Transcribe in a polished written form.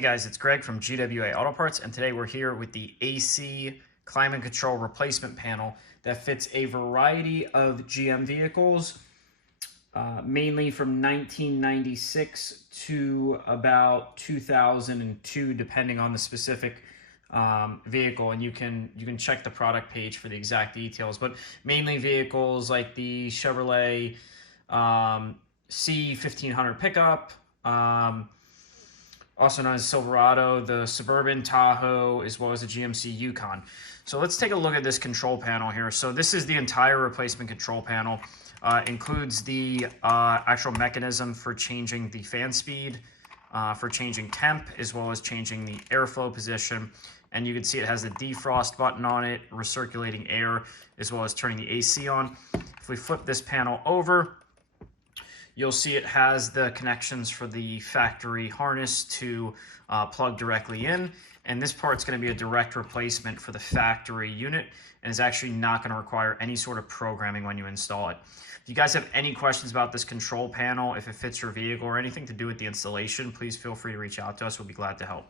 Hey guys, it's Greg from GWA Auto Parts, and today we're here with the AC climate control replacement panel that fits a variety of GM vehicles, mainly from 1996 to about 2002, depending on the specific vehicle. And you can check the product page for the exact details, but mainly vehicles like the Chevrolet C1500 pickup, also known as Silverado, the Suburban, Tahoe, as well as the GMC Yukon. So let's take a look at this control panel here. So this is the entire replacement control panel. Includes the actual mechanism for changing the fan speed, for changing temp, as well as changing the airflow position. And you can see it has the defrost button on it, recirculating air, as well as turning the AC on. If we flip this panel over, you'll see it has the connections for the factory harness to plug directly in. And this part's going to be a direct replacement for the factory unit and is actually not going to require any sort of programming when you install it. If you guys have any questions about this control panel, if it fits your vehicle or anything to do with the installation, please feel free to reach out to us. We'll be glad to help.